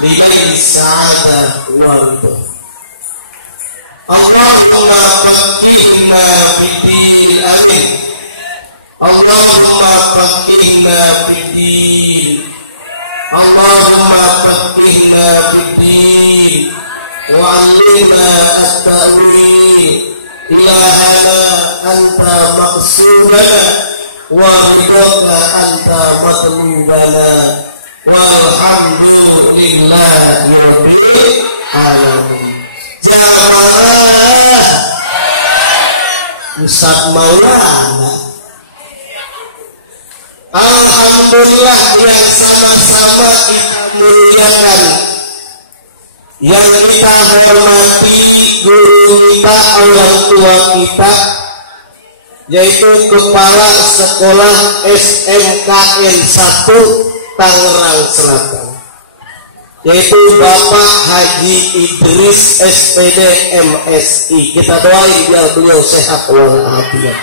لنيل السعادة والرضا. اللهم فقهنا في الدين الأمين. اللهم فقهنا في الدين. اللهم فقهنا في الدين وعلمنا التأويل. إلهنا أنت مقصودنا ورضاك أنت مطلوبنا والحمد لله رب العالمين. Jamaah Ustaz Maulana, alhamdulillah yang sama-sama kita muliakan, yang kita hormati guru kita, orang tua kita, yaitu Kepala Sekolah SMKN 1 Tangerang Selatan, yaitu Bapak Haji Idris SPD MSI. Kita doain biar beliau sehat walafiat.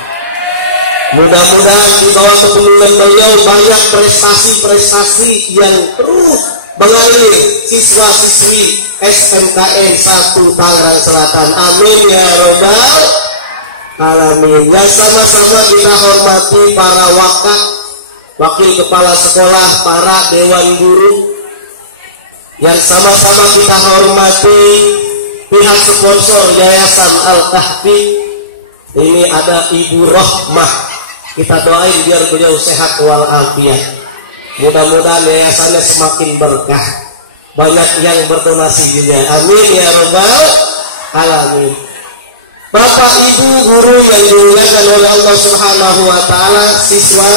Mudah-mudahan di bawah kepemimpinan beliau banyak prestasi-prestasi yang terus mengalir siswa-siswi SMKN 1 Tangerang Selatan. Amin ya robbal alamin. Yang sama-sama kita hormati para wakil kepala sekolah, para dewan guru, yang sama-sama kita hormati pihak sponsor Yayasan Al-Kahfi. Ini ada Ibu Rohmah, kita doain biar beliau sehat walafiat. Mudah-mudahan yayasannya semakin berkah, banyak yang berdonasi juga. Amin ya robbal alamin. Bapak Ibu guru yang dimuliakan oleh Allah Subhanahu wa taala, siswa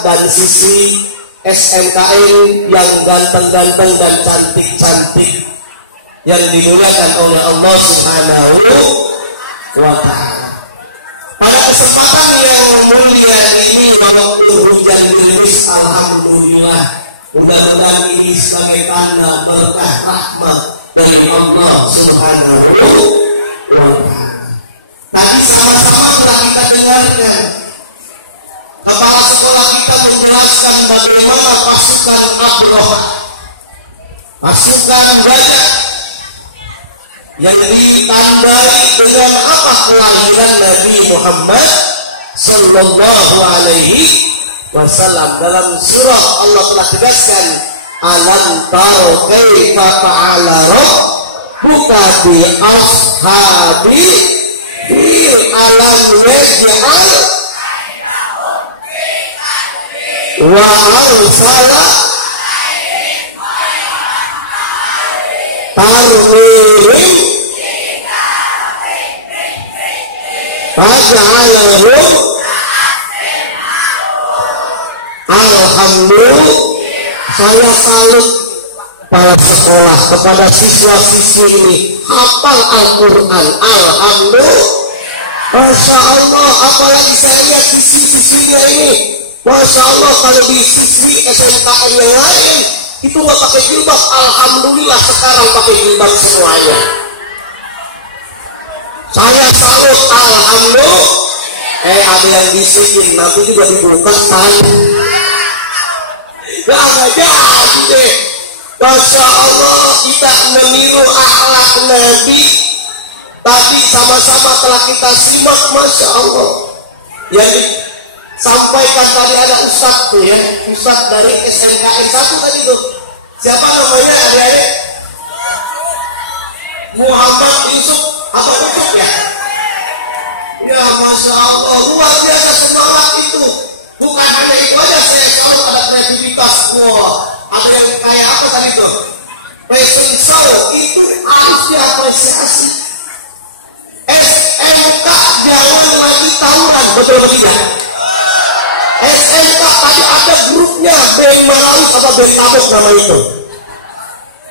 dan siswi SMKN yang ganteng-ganteng dan cantik-cantik yang dimuliakan oleh Allah Subhanahu wa taala. Pada kesempatan yang mulia ini, walaupun hujan deras, alhamdulillah, mudah-mudahan ini sebagai tanda berkah rahmat dari Allah Subhanahu wa taala. Tadi sama-sama telah kita dengarkan kepala sekolah kita menjelaskan bagaimana pasukan Abrohah, pasukan banyak yang ditandai dengan apa kelahiran Nabi Muhammad Sallallahu Alaihi Wasallam. Dalam surah Allah telah tegaskan, alam taro kaifa fa'ala rabbuka bi ashabil fil alam yaj'al wa arsala tarwihim faj'alahum. Alhamdulillah, saya salut para sekolah kepada siswa-siswi ini hafal Al-Quran. Alhamdulillah, Masya Allah. Apalagi saya lihat siswi-siswinya ini, Masya Allah. Kalau di siswi SMKN yang lain itu nggak pakai jilbab, alhamdulillah sekarang pakai jilbab semuanya. Saya salut, alhamdulillah. Ada yang bisikin, nanti juga dibuka sana. Nggak jadi deh. Masya Allah, kita meniru akhlak Nabi. Tadi sama-sama telah kita simak, Masya Allah. Yang sampaikan tadi ada Ustadz tuh ya, Ustadz dari SMKN 1 tadi tuh. Siapa namanya adik-adik? Muhammad Yusuf atau Yusuf ya? Ya Masya Allah, luar biasa semangat itu. Bukan hanya itu aja, saya selalu ada kreativitas. Wah, ada yang kayak apa tadi tuh? Fashion show itu harus diapresiasi. SMK jangan lagi tawuran, betul atau tidak? SMK tadi ada grupnya, band Marawis apa band Tabok nama itu.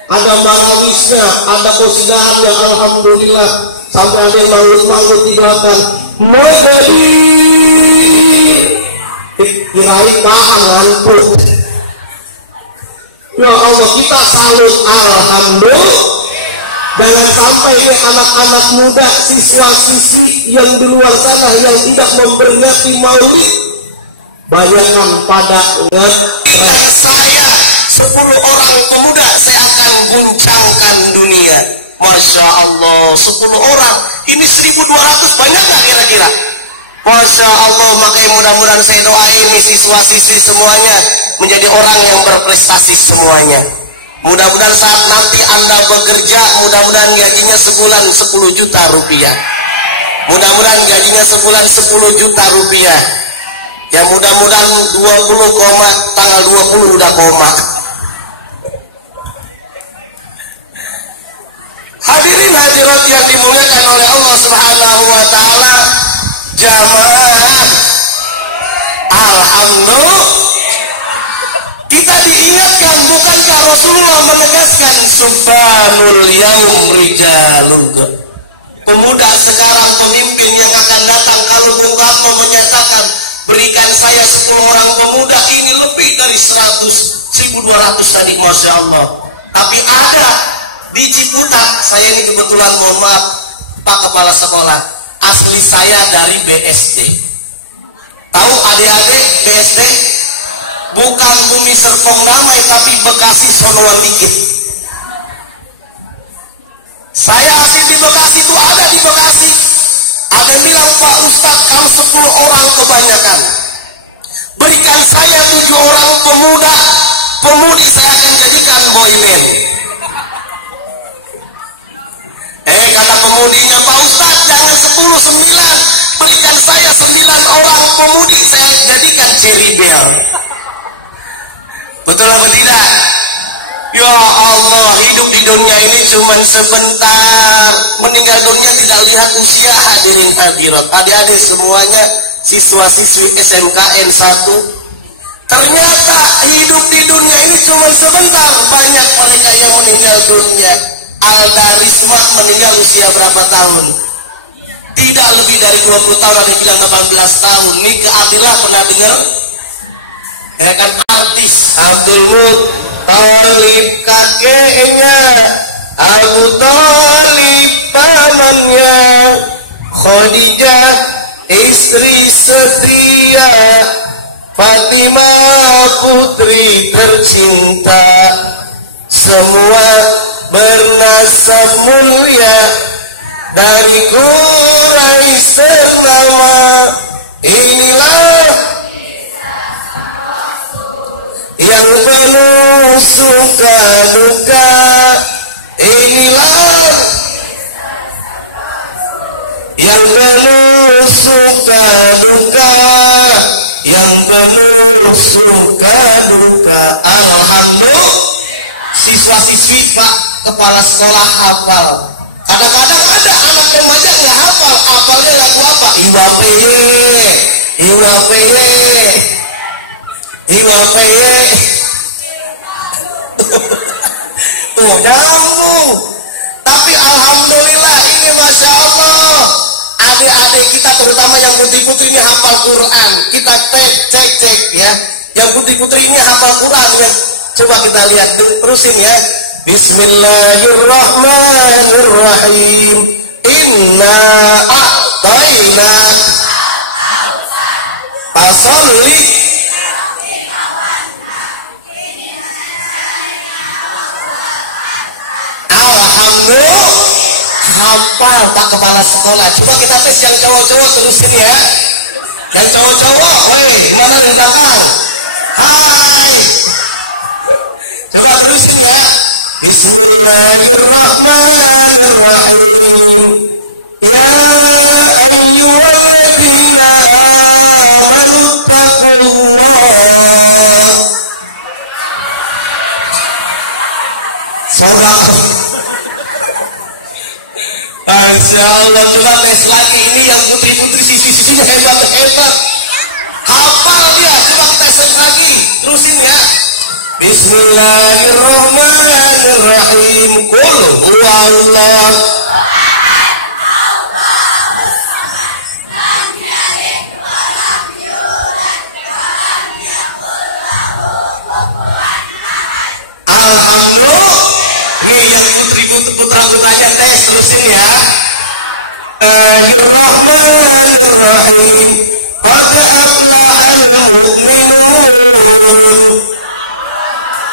Ada Marawisnya, ada kosidaan yang alhamdulillah sampai ada yang mangut-mangut di belakang. Modali kirain paham ngantuk. Ya Allah, kita salut, alhamdulillah. Jangan sampai ini anak-anak muda, siswa-siswi yang di luar sana yang tidak memperingati Maulid, banyakkan pada ngetrek. Saya 10 orang pemuda, saya akan mengguncangkan dunia. Masya Allah, 10 orang, ini 1.200, banyak nggak kira-kira? Masya Allah, makanya mudah-mudahan saya doain nih siswa-siswi semuanya menjadi orang yang berprestasi semuanya. Mudah-mudahan saat nanti Anda bekerja, mudah-mudahan gajinya sebulan 10 juta rupiah. Mudah-mudahan gajinya sebulan 10 juta rupiah. Ya mudah-mudahan 20 koma, tanggal 20 udah koma. Hadirin hadirat yang dimuliakan oleh Allah Subhanahu wa taala, jamaah, alhamdulillah kita diingatkan, bukankah Rasulullah menegaskan subhanul yaum rijalun. Pemuda sekarang, pemimpin yang akan datang, kalau Bung Karno menyatakan berikan saya 10 orang pemuda, ini lebih dari 1.200 tadi, Masya Allah. Tapi ada di Ciputat, saya ini kebetulan, mohon maaf Pak Kepala Sekolah, asli saya dari BSD. Tahu adik-adik BSD? Bukan Bumi Serpong Damai, tapi Bekasi Sonoan dikit. Saya asli di Bekasi, itu ada di Bekasi. Ada yang bilang, Pak Ustadz, kalau 10 orang kebanyakan, berikan saya 7 orang pemuda, pemudi, saya akan jadikan boyband. Kata pemudinya, Pak Ustadz, jangan 10, 9, berikan saya 9 orang pemudi, saya jadikan Cherry Bell. Betul apa tidak? Ya Allah, hidup di dunia ini cuma sebentar. Meninggal dunia tidak lihat usia, hadirin hadirat. Adik-adik semuanya siswa-siswi SMKN 1. Ternyata hidup di dunia ini cuma sebentar. Banyak mereka yang meninggal dunia. Alda Risma meninggal usia berapa tahun? Tidak lebih dari 20 tahun, ada yang bilang 18 tahun. Nika Atila pernah dengar? Ya kan, artis Abdul Muttalib kakeknya, Abu Thalib pamannya, Khadijah istri setia, Fatimah putri tercinta, semua bernasab mulia, dari Quraisy ternama. Inilah yang penuh suka duka, inilah yang penuh suka duka, yang penuh suka duka. Alhamdulillah, siswa-siswi Pak Kepala Sekolah hafal. Kadang-kadang ada anak remaja nggak hafal, hafalnya lagu apa? Iwapeye, Iwapeye, Iwapeye. Tuh nyambung. Tapi alhamdulillah ini Masya Allah, adik-adik kita terutama yang putri-putri ini hafal Quran. Kita cek ya, yang putri-putri ini hafal Quran ya. Coba kita lihat, terusin ya. Bismillahirrahmanirrahim. Inna a'tayna fasolli. Alhamdulillah, hafal Pak Kepala Sekolah. Coba kita tes yang cowok-cowok, terusin ya. Yang cowok-cowok, woi, mana di belakang? Hai. Coba terusin ya. Bismillahirrahmanirrahim. Ya ayyuhalladzina amanu taqullah. Surah. Masya Allah, coba tes lagi. Ini yang putri-putri sisi-sisinya hebat-hebat. Hafal dia, coba tes lagi. Terusin ya. Bismillahirrahmanirrahim. Qul huwallah. Alhamdulillah. Ini yang putra-putranya tes, terusin ya. Bismillahirrahmanirrahim. Qad aflahal mu'minun.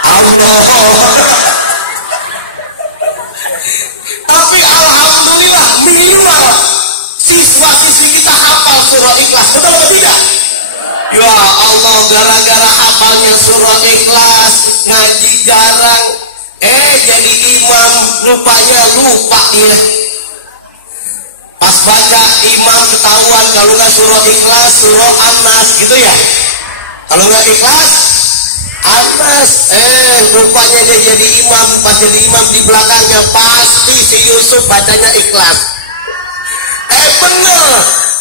Allah. siswa-siswi kita hafal surah Ikhlas, betul atau tidak? Ya Allah, gara-gara hafalnya surah Ikhlas, ngaji jarang, jadi imam rupanya lupa ya. Pas baca imam ketahuan kalau nggak surah Ikhlas, surah An-Nas gitu ya. Kalau nggak Ikhlas, An-Nas. Rupanya dia jadi imam. Pas jadi imam di belakangnya pasti si Yusuf bacanya Ikhlas. Bener,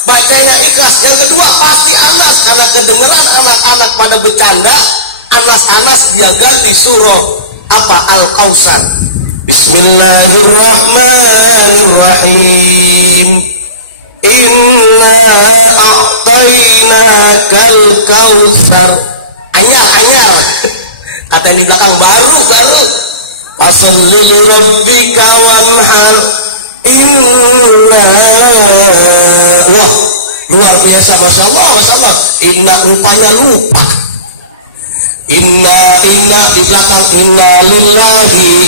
bacanya Ikhlas. Yang kedua pasti An-Nas, karena kedengeran anak-anak pada bercanda. Anas dia ganti surah apa? Al-Kautsar. Bismillahirrahmanirrahim. Inna a'tainakal kautsar. Anyar. Kata yang di belakang baru. Fasalli li rabbika wanhar. Inna. Wah, luar biasa, masya Allah. Inna rupanya lupa. Inna di belakang inna lillahi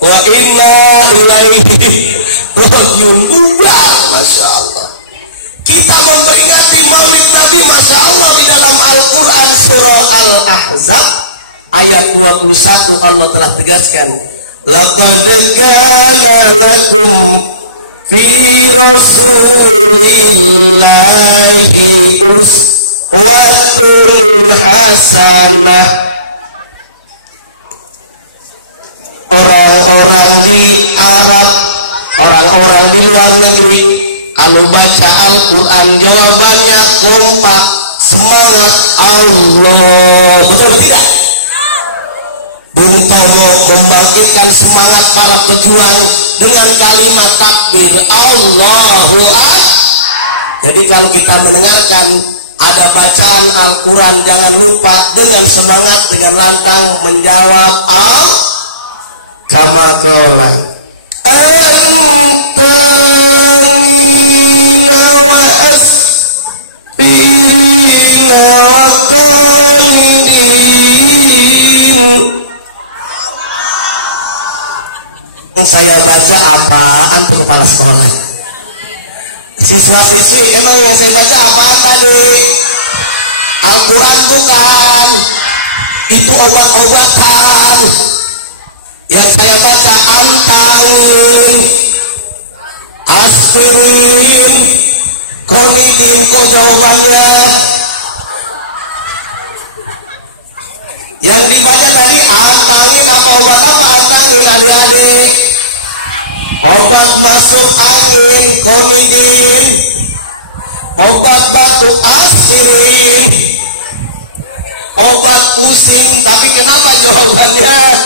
wa inna ilaihi rajiun. Masya Allah. Kita memperingati Maulid Nabi, masya Allah, di dalam Al-Quran surah Al-Ahzab ayat 21 Allah telah tegaskan, laqad kana lakum fi rasulillahi uswatun hasanah. Orang-orang di Arab, orang-orang di luar negeri, kalau baca Al-Quran jawabannya kompak, semangat Allah. Betul atau tidak? Bung Tomo membangkitkan semangat para pejuang dengan kalimat takbir Allahu Akbar. Jadi kalau kita mendengarkan ada bacaan Al-Quran, jangan lupa dengan semangat, dengan lantang menjawab kama qala saya baca apaan tuh kepala sekolah? Siswa-siswi, emang yang saya baca apaan tadi? Al-Quran bukan, itu obat-obatan. Yang saya baca antauin, aspirin, klonidin. Kok jawabannya? Yang dibaca tadi antauin apa obat apa? Antauin adik-adik. Obat masuk angin, klonidin. Obat batuk, aspirin. Obat pusing. Tapi kenapa jawabannya?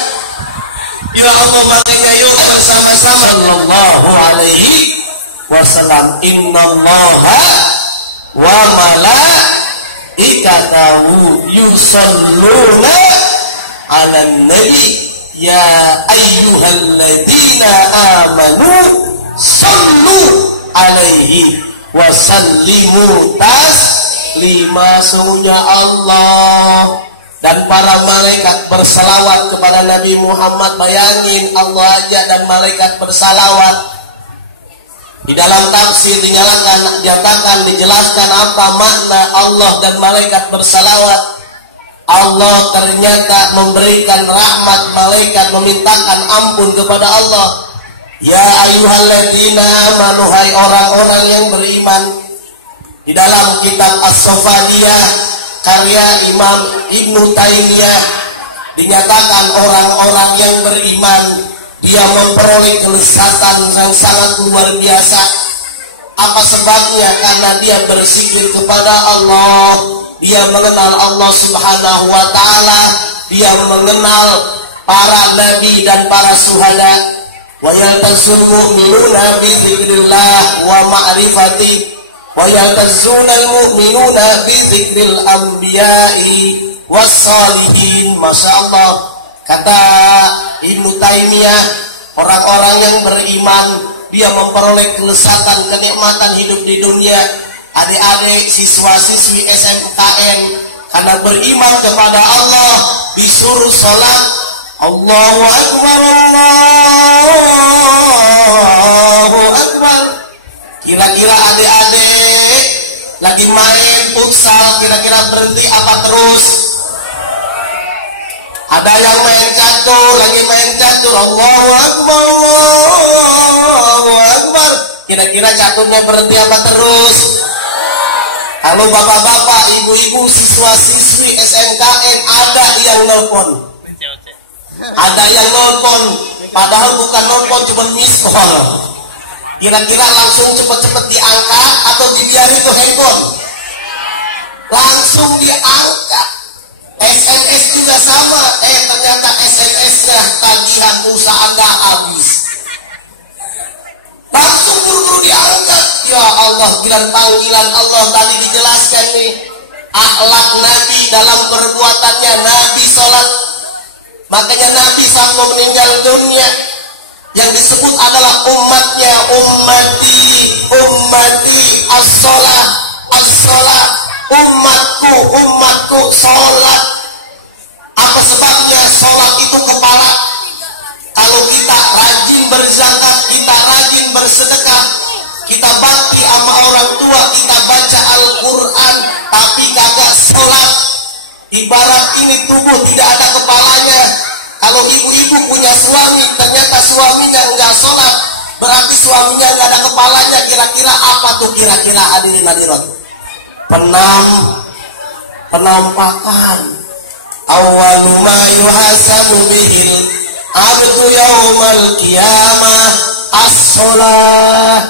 Ya Allah, makanya yuk bersama-sama sallallahu alaihi wasallam, innallaha wa malaikatahu yusalluna 'alan nabi ya ayyuhalladzina amanu sallu alaihi wa sallimu taslima. Sungguhnya Allah dan para malaikat bersalawat kepada Nabi Muhammad. Bayangin, Allah aja dan malaikat bersalawat. Di dalam tafsir dinyatakan, dijelaskan apa makna Allah dan malaikat bersalawat. Allah ternyata memberikan rahmat, malaikat memintakan ampun kepada Allah. Ya ayyuhalladzina amanu, hai orang-orang yang beriman. Di dalam kitab As-Sofadiyah karya Imam Ibnu Taimiyah dinyatakan orang-orang yang beriman dia memperoleh kelezatan yang sangat luar biasa. Apa sebabnya? Karena dia berzikir kepada Allah, dia mengenal Allah Subhanahu wa taala, dia mengenal para nabi dan para syuhada. Wa yaltazul mu'minuna bi dzikrillah wa ma'rifati wa yaltazunal mu'minuna bi dzikril anbiya'i wassalihin. Masya Allah, kata Ibnu Taimiyah, orang-orang yang beriman dia memperoleh kelezatan, kenikmatan hidup di dunia. Adik-adik, siswa-siswi SMKN karena beriman kepada Allah disuruh sholat Allahu Akbar, Allahu Akbar. kira-kira berhenti apa terus? Ada yang main catur, lagi main catur, Allahu Akbar, Allahu Akbar. Kira-kira caturnya berhenti apa terus? Kalau bapak-bapak, ibu-ibu, siswa-siswi SMKN ada yang nelpon. Ada yang nelpon, padahal bukan nelpon, cuma miss call. Kira-kira langsung cepet-cepet diangkat atau dibiarin ke handphone? Langsung diangkat. SMS juga sama, ternyata SMS-nya tagihan pulsa Anda habis. Langsung buru-buru diangkat. Ya Allah, panggilan Allah tadi dijelaskan nih. Akhlak Nabi dalam perbuatannya, Nabi sholat. Makanya Nabi saat mau meninggal dunia, yang disebut adalah umatnya, ummati, ummati, as-sholat, as-sholat, umatku, umatku, sholat. Apa sebabnya? Sholat itu kepala. Kalau kita rajin berzakat, kita rajin bersedekah, kita bakti sama orang tua, kita baca Al-Quran, tapi kagak sholat, ibarat ini tubuh tidak ada kepalanya. Kalau ibu-ibu punya suami, ternyata suaminya enggak sholat, berarti suaminya enggak ada kepalanya. Kira-kira apa tuh kira-kira hadirin hadirat? Penampakan. Awwalu ma yuhasabu bihil abdu yaumal qiyamah as-sholah.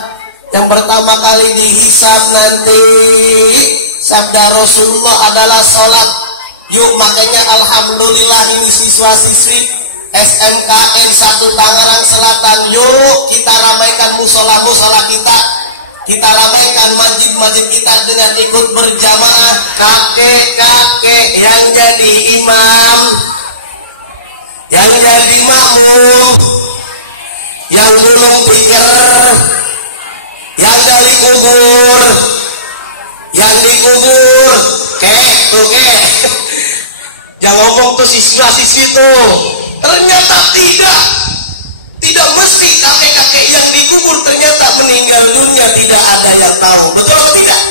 Yang pertama kali dihisab nanti, sabda Rasulullah adalah sholat. Yuk, makanya alhamdulillah ini siswa-siswi SMKN 1 Tangerang Selatan, yuk kita ramaikan musola-musola kita. Kita ramaikan masjid-masjid kita dengan ikut berjamaah. Kakek-kakek yang jadi imam, yang jadi makmum, yang gulung tikar, yang dari kubur, yang dikubur, jangan ngomong tuh siswa-siswi tuh. Ternyata tidak mesti kakek-kakek yang dikubur ternyata meninggal dunia, tidak ada yang tahu. Betul atau tidak?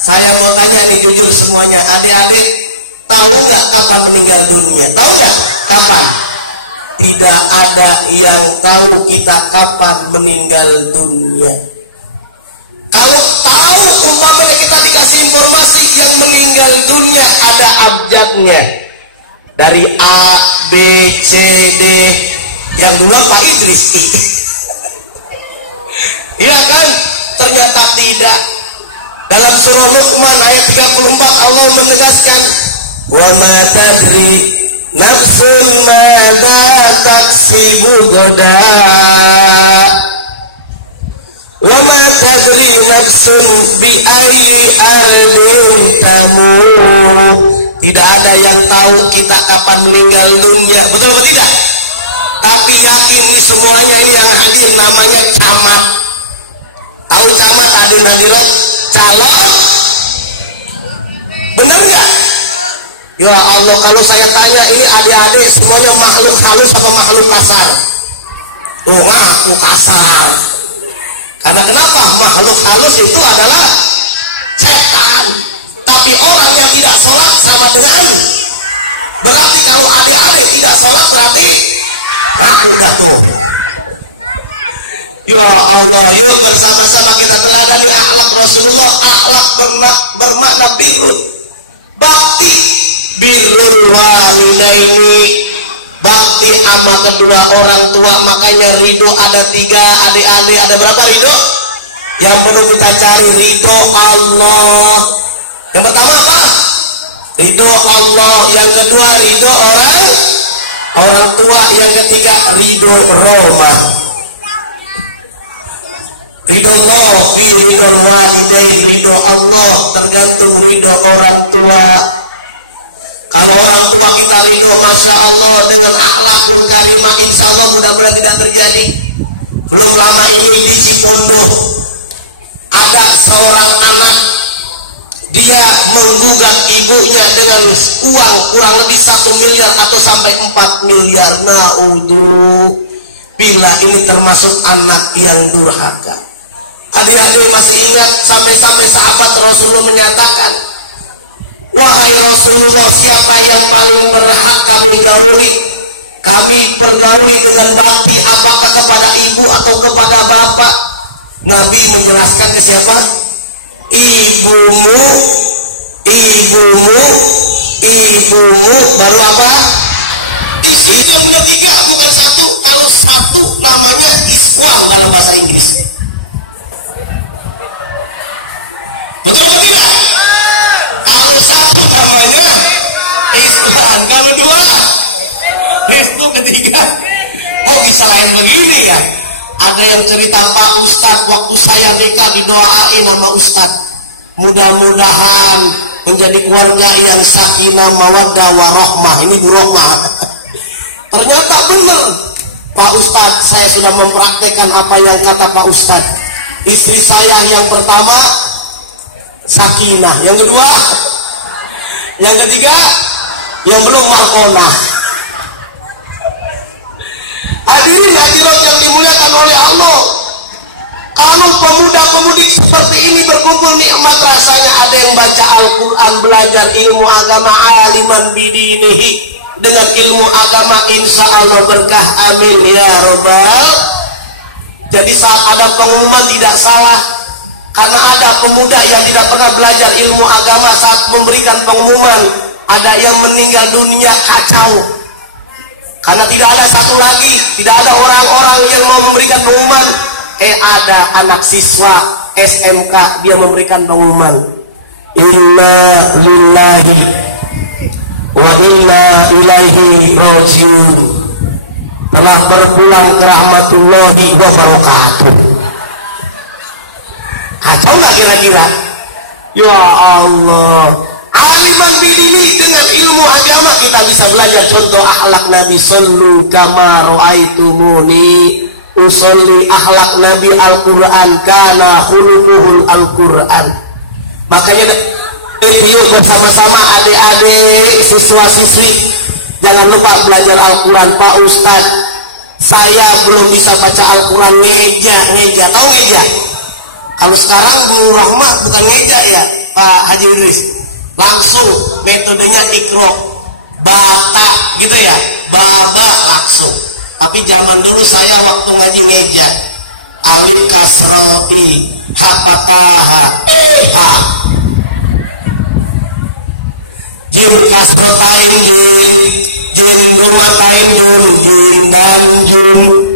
Saya mau tanya nih jujur semuanya, adik-adik tahu nggak kapan meninggal dunia? Tahu nggak kapan? Tidak ada yang tahu kita kapan meninggal dunia. Kalau tahu, umpamanya kita dikasih informasi yang meninggal dunia ada abjadnya, dari A, B, C, D, yang dua Pak Idris. Iya kan? Ternyata tidak. Dalam surah Luqman ayat 34 Allah menegaskan, wa ma tadri nafsun madza taksibu gada, wa ma tadri nafsun bi ayyi ardin tamut. Tidak ada yang tahu kita kapan meninggal dunia. Betul atau tidak? Tapi yakin nih semuanya ini yang hadir namanya camat. Tahu camat hadirin hadirat? Calon. Benar nggak? Ya Allah, kalau saya tanya ini adik-adik semuanya makhluk halus apa makhluk kasar? Oh, ngaku kasar. Karena kenapa? Makhluk halus itu adalah setan. Tapi orang yang tidak sholat sama dengan, berarti kalau adik-adik tidak sholat berarti aku jatuh. Ya Allah, yuk bersama-sama kita teladani akhlak Rasulullah. Akhlak bermakna birrun, bakti, birrul walidaini, bakti sama kedua orang tua. Makanya ridho ada 3, adik-adik ada berapa ridho? Yang perlu kita cari ridho Allah. Yang pertama apa? Ridho Allah. Yang kedua ridho orang tua. Yang ketiga ridho Roma. Ridho Allah, ridho walidain, ridho Allah tergantung ridho orang tua. Kalau orang tua kita ridho, masya Allah, dengan akhlakul karimah, insya Allah mudah-mudahan tidak terjadi. Belum lama ini di Cipondoh ada seorang anak, dia menggugat ibunya dengan uang kurang lebih 1 miliar atau sampai 4 miliar. Bila ini termasuk anak yang durhaka. Adik-adik masih ingat sampai-sampai sahabat Rasulullah menyatakan, Wahai Rasulullah, siapa yang paling berhak kami gauli? Kami pergauli dengan bakti, apakah kepada ibu atau kepada bapak? Nabi menjelaskan ke siapa? Ibumu, ibumu, ibumu, baru apa? Istri yang punya tiga, bukan satu. Kalau satu namanya iswah dalam bahasa Inggris. Betul atau tidak? Kalau satu namanya iswah, kalau dua itu ketiga. Oh, bisa lain begini ya. Ada yang cerita, Pak Ustadz, waktu saya nikah didoain sama Ustadz, mudah-mudahan menjadi keluarga yang sakinah mawaddah warahmah. Ini Bu Rohmah. Ternyata benar, Pak Ustadz, saya sudah mempraktekkan apa yang kata Pak Ustadz. Istri saya yang pertama sakinah, yang kedua, yang ketiga, yang belum malkonah. Hadirin hadirat yang dimuliakan oleh Allah, kalau pemuda-pemudi seperti ini berkumpul, nikmat rasanya. Ada yang baca Al-Quran, belajar ilmu agama, aliman bidinihi, dengan ilmu agama insya Allah berkah, amin ya robbal. Jadi saat ada pengumuman tidak salah, karena ada pemuda yang tidak pernah belajar ilmu agama. Saat memberikan pengumuman, ada yang meninggal dunia, kacau. Karena tidak ada satu lagi, tidak ada orang-orang yang mau memberikan pengumuman. Ada anak siswa SMK, dia memberikan pengumuman, inna lillahi wa inna ilaihi rajiun, telah berpulang ke rahmatullahi wa barakatuh. Kacau nggak kira-kira? Ya Allah. Aliman bidini, dengan ilmu agama kita bisa belajar contoh akhlak Nabi. Sallu kama ra'aitumuni usolli, akhlak Nabi Al-Quran, kana khuluquhul Al-Quran. Makanya yuk bersama-sama adik-adik, siswa-siswi, jangan lupa belajar Al-Quran. Pak Ustadz, saya belum bisa baca Al-Quran, ngeja, tahu ngeja? Kalau sekarang Bu Rahmah bukan ngeja ya Pak Haji Idris, langsung metodenya ikro, bata gitu ya, baba langsung. Tapi zaman dulu saya waktu ngaji ngeja, alif kasroti, hapataha, jim kasrotain, jim rumatain, jim dan jum.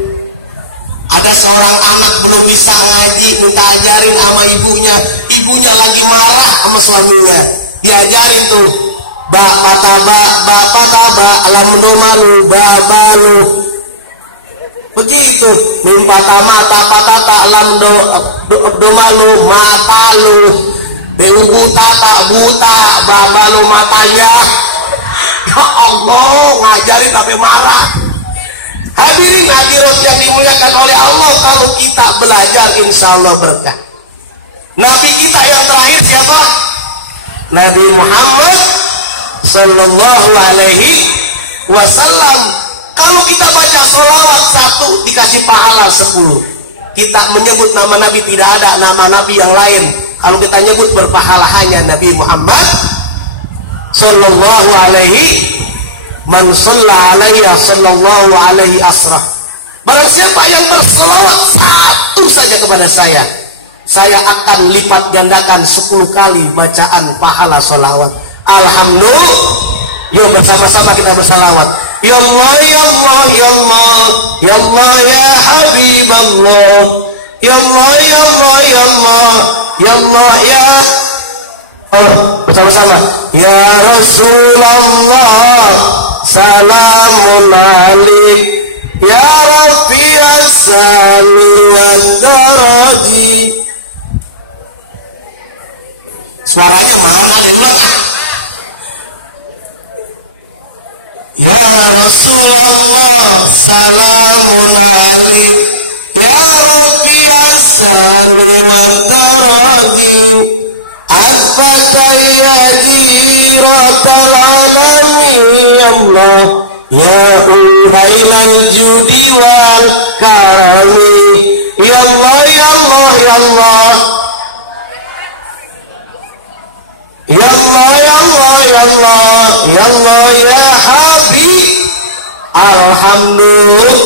Ada seorang anak belum bisa ngaji, minta ajarin sama ibunya. Ibunya lagi marah sama suaminya, diajarin tuh ba alamdomalu babalu, begitu. Mimpata patata alamdomalu matalu, buta buta babalu matanya. Ya Allah, ngajarin tapi marah. Hadirin hadirat yang dimuliakan oleh Allah, kalau kita belajar insya Allah berkah. Nabi kita yang terakhir siapa? Nabi Muhammad Sallallahu Alaihi Wasallam. Kalau kita baca sholawat 1 dikasih pahala 10. Kita menyebut nama Nabi, tidak ada nama Nabi yang lain. Kalau kita nyebut berpahala hanya Nabi Muhammad Sallallahu Alaihi Man shalla alaiya sallallahu alaihi asrah. Barang siapa yang berselawat 1 saja kepada saya akan lipat gandakan 10 kali bacaan pahala sholawat. Alhamdulillah. Yuk bersama-sama kita bersalawat. Ya Allah, ya Allah, ya Allah, ya Allah, ya Habiballah. Ya Allah, ya Allah, ya Allah, ya Allah, ya bersama-sama. Ya Rasulullah, salamun alaik, ya Rabbi as-sami wad-daraji. Suaranya mana dulu? Ya Rasulullah, salamun alaik, ya Rabbi as-sami wad-daraji. Al-Fatayajiratal alamin, ya Allah, ya Ulhailan judi wal karami, ya Allah, ya Allah, ya Allah, ya Allah, ya Allah, ya Allah ya Habib. Alhamdulillah.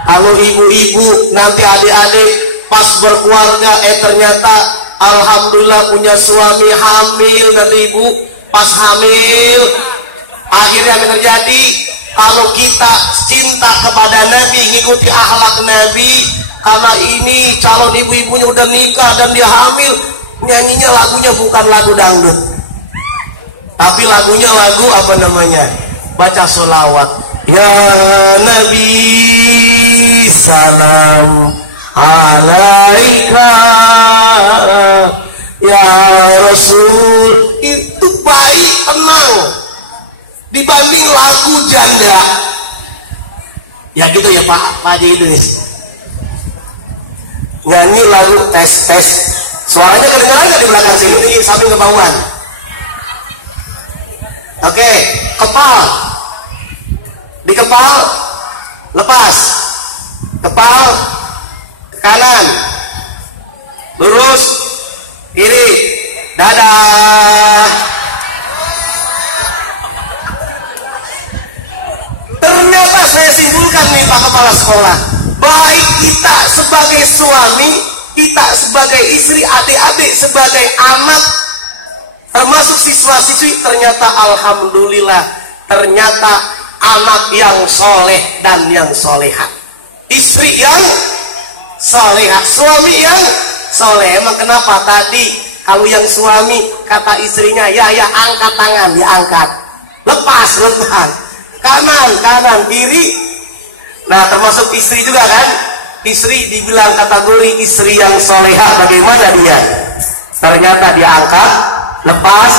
Kalau ibu-ibu nanti adik-adik pas berkeluarga ternyata alhamdulillah punya suami hamil, nanti ibu pas hamil akhirnya yang terjadi kalau kita cinta kepada Nabi, ngikuti akhlak Nabi, karena ini calon ibu-ibunya udah nikah dan dia hamil, nyanyinya lagunya bukan lagu dangdut tapi lagunya lagu apa namanya, baca sholawat. Ya Nabi salam alaika, ya Rasul. Itu baik, tenang dibanding lagu janda ya gitu ya Pak Haji Idris nyanyi lagu tes suaranya kedengaran nggak di belakang sini samping kebauan. Oke, kepal di kepal lepas, kepal ke kanan lurus kiri, dadah. Ternyata saya simpulkan nih Pak Kepala Sekolah, baik kita sebagai suami, kita sebagai istri, adik-adik sebagai anak, termasuk siswa-siswi, ternyata alhamdulillah, ternyata anak yang soleh dan yang soleha, istri yang soleha, suami yang soleh. Emang kenapa tadi kalau yang suami kata istrinya ya angkat tangan, diangkat, lepas kanan kiri. Nah termasuk istri juga kan, istri dibilang kategori istri yang soleha. Bagaimana dia? Ternyata dia angkat, lepas,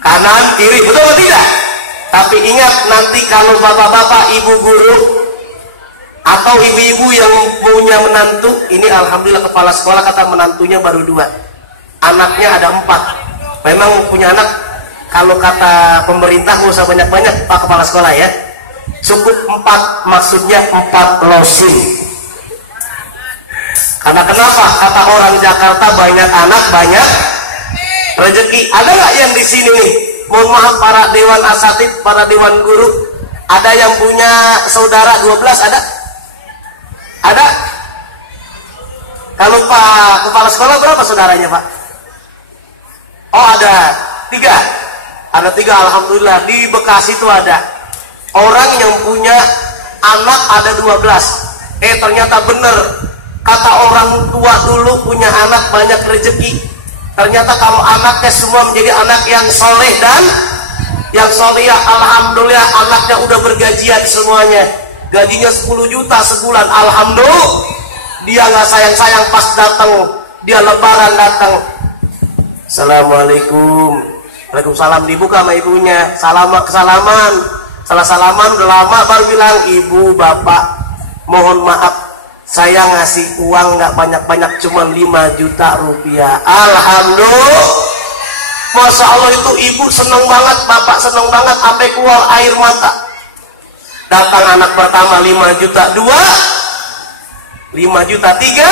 kanan kiri, betul atau tidak? Tapi ingat nanti kalau bapak-bapak, ibu guru atau ibu-ibu yang punya menantu, ini alhamdulillah kepala sekolah kata menantunya baru 2, anaknya ada 4. Memang punya anak, kalau kata pemerintah nggak usah banyak-banyak Pak Kepala Sekolah ya, cukup 4, maksudnya 4 losing. Karena kenapa? Kata orang Jakarta banyak anak banyak rezeki. Ada nggak yang di sini nih? Mohon maaf para dewan asatid, para dewan guru, ada yang punya saudara 12 ada? Ada? Kalau Pak Kepala Sekolah berapa saudaranya Pak? Oh ada 3. Ada 3 alhamdulillah. Di Bekasi itu ada orang yang punya anak ada 12. Ternyata benar kata orang tua dulu, punya anak banyak rezeki. Ternyata kalau anaknya semua menjadi anak yang soleh dan yang soleh, alhamdulillah anaknya udah bergajian semuanya, gajinya 10 juta sebulan. Alhamdulillah, dia nggak sayang-sayang pas datang, dia lebaran datang, assalamualaikum, waalaikumsalam, dibuka sama ibunya, salaman, salah salaman udah lama baru bilang, ibu bapak mohon maaf, saya ngasih uang nggak banyak-banyak, cuma 5 juta rupiah. Alhamdulillah, masya Allah, itu ibu seneng banget, bapak seneng banget, sampai keluar air mata. Datang anak pertama 5 juta 2, 5 juta 3,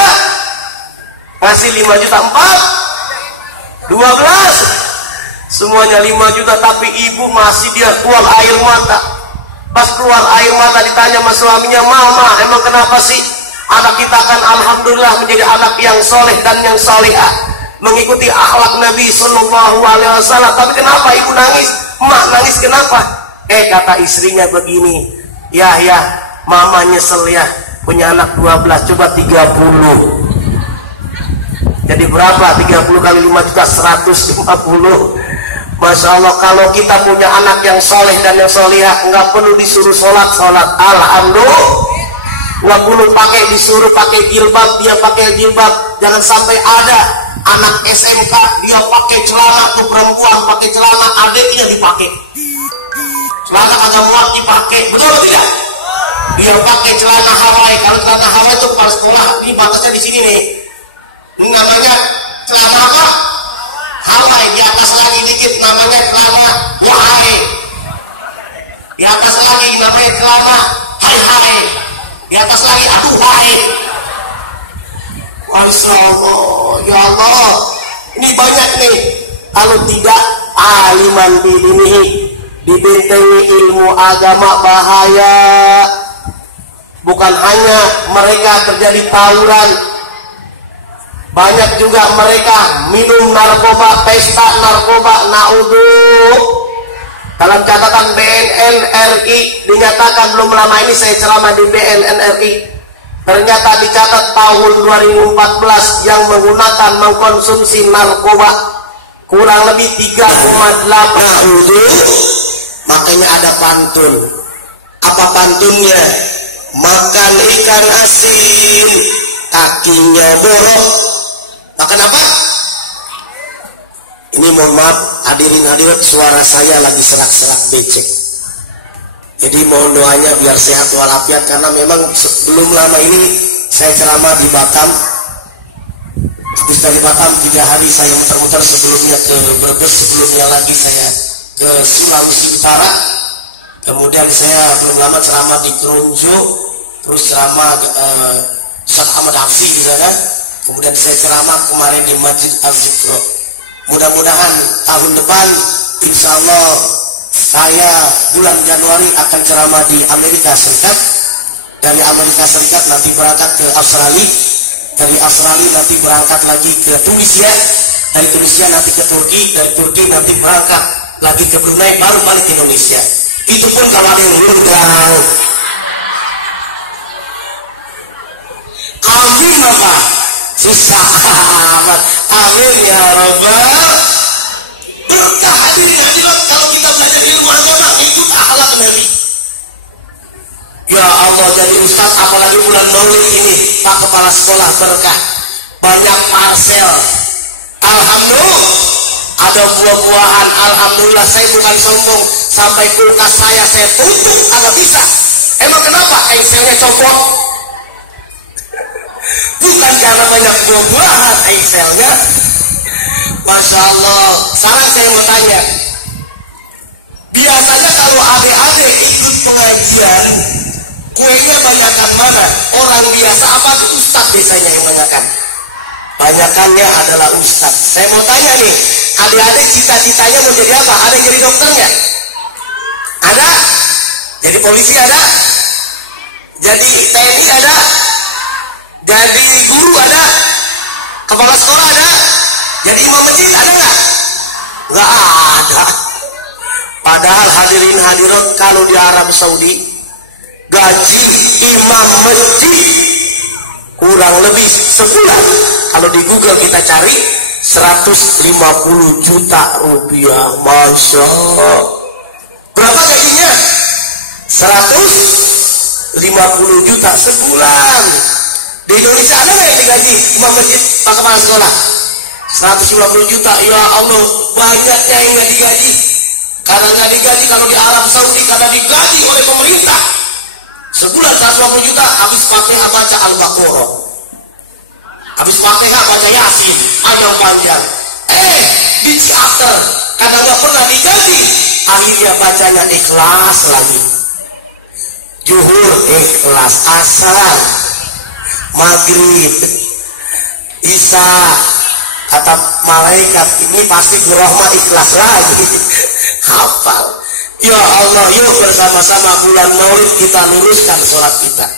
ngasih 5 juta 4, 12, semuanya 5 juta, tapi ibu masih dia keluar air mata. Pas keluar air mata ditanya sama suaminya, mama emang kenapa sih anak kita kan alhamdulillah menjadi anak yang soleh dan yang salihah, mengikuti akhlak Nabi Sallallahu Alaihi Wasallam, tapi kenapa ibu nangis? Mak nangis kenapa? Kata istrinya begini, ya mama nyesel ya punya anak 12, coba 30. Jadi berapa? 30 kali 5 juta 150. Masya Allah, kalau kita punya anak yang soleh dan yang solihah, nggak perlu disuruh sholat. Alhamdulillah, nggak perlu disuruh pakai jilbab, dia pakai jilbab. Jangan sampai ada anak SMK dia pakai celana, tuh perempuan pakai celana, adiknya dipakai celana kagak muat dipakai, betul atau tidak? Dia pakai celana Hawaii. Kalau celana Hawaii itu pas sekolah, ini batasnya di sini nih. Ini namanya celana apa? Hawaii. Di atas lagi dikit namanya celana wahai. Di atas lagi namanya celana hai. Di atas lagi wahai. Masya Allah, ya Allah. Ini banyak nih. Kalau tidak aliman bidinihi, dibentengi ilmu agama bahaya. Bukan hanya mereka terjadi tawuran, banyak juga mereka minum narkoba, pesta narkoba, naudzubillah. Dalam catatan BNN RI dinyatakan, belum lama ini saya ceramah di BNN RI, ternyata dicatat tahun 2014 yang mengkonsumsi narkoba kurang lebih 3,8. Naudzubillah. Makanya ada pantun. Apa pantunnya? Makan ikan asin, kakinya borok. Makan apa? Ini mohon maaf hadirin hadirat, suara saya lagi serak-serak becek. Jadi mohon doanya biar sehat walafiat, karena memang belum lama ini saya ceramah di Batam. Habis dari Batam 3 hari saya muter-muter, sebelumnya ke Brebes, sebelumnya lagi saya ke Sulawesi Utara. Kemudian saya belum lama ceramah di Kronjo, terus ceramah Ustaz Ahmad Hafsi di sana. Kemudian saya ceramah kemarin di Masjid Al-Zikro. Mudah-mudahan tahun depan insya Allah saya bulan Januari akan ceramah di Amerika Serikat. Dari Amerika Serikat nanti berangkat ke Australia. Dari Australia nanti berangkat lagi ke Tunisia. Dari Tunisia nanti ke Turki. Dari Turki nanti berangkat lagi ke Brunei, baru balik ke Indonesia. Itu pun kalau ada yang ngundang. Amin apa? Susah amat. Amin ya Rabbal. Berkah hadirin hadirat kalau kita belajar ilmu agama, ikut akhlak Nabi. Ya Allah, jadi Ustaz apalagi bulan Maulid ini, Pak Kepala Sekolah berkah. Banyak parcel. Alhamdulillah. Ada buah-buahan, alhamdulillah. Saya bukan sombong, sampai kulkas saya tutup agak bisa. Emang kenapa? Engselnya copot. Bukan karena banyak buah-buahan, engselnya. Masya Allah. Sekarang saya mau tanya, biasanya kalau adik-adik ikut pengajian, kuenya banyakan mana? Orang biasa apa ustadz biasanya yang banyakan? Banyakannya adalah ustadz. Saya mau tanya nih, adik-adik cita-citanya mau jadi apa? Ada yang jadi dokternya? Ada? Jadi polisi ada? Jadi TNI ada? Jadi guru ada? Kepala sekolah ada? Jadi imam masjid ada nggak? Nggak ada. Padahal hadirin hadirat, kalau di Arab Saudi gaji imam masjid kurang lebih sebulan, kalau di Google kita cari 150 juta rupiah. Masya Allah. Berapa gajinya? 150 juta sebulan. Di Indonesia ada nggak yang digaji imam masjid, Pak Kepala Sekolah? 150 juta. Ya Allah, banyaknya yang nggak digaji. Karena nggak digaji kalau di Arab Saudi, karena digaji oleh pemerintah. Sebulan 150 juta, habis pakai baca Al-Baqarah, habis pakai baca Yasin, panjang-panjang. Di teater, karena nggak pernah digaji, akhirnya bacanya Ikhlas lagi. Zuhur Ikhlas, Asar, Maghrib, Isya, kata malaikat ini pasti berahmat Ikhlas lagi. Hafal. Ya Allah, yuk bersama-sama bulan Maulid kita luruskan sholat kita.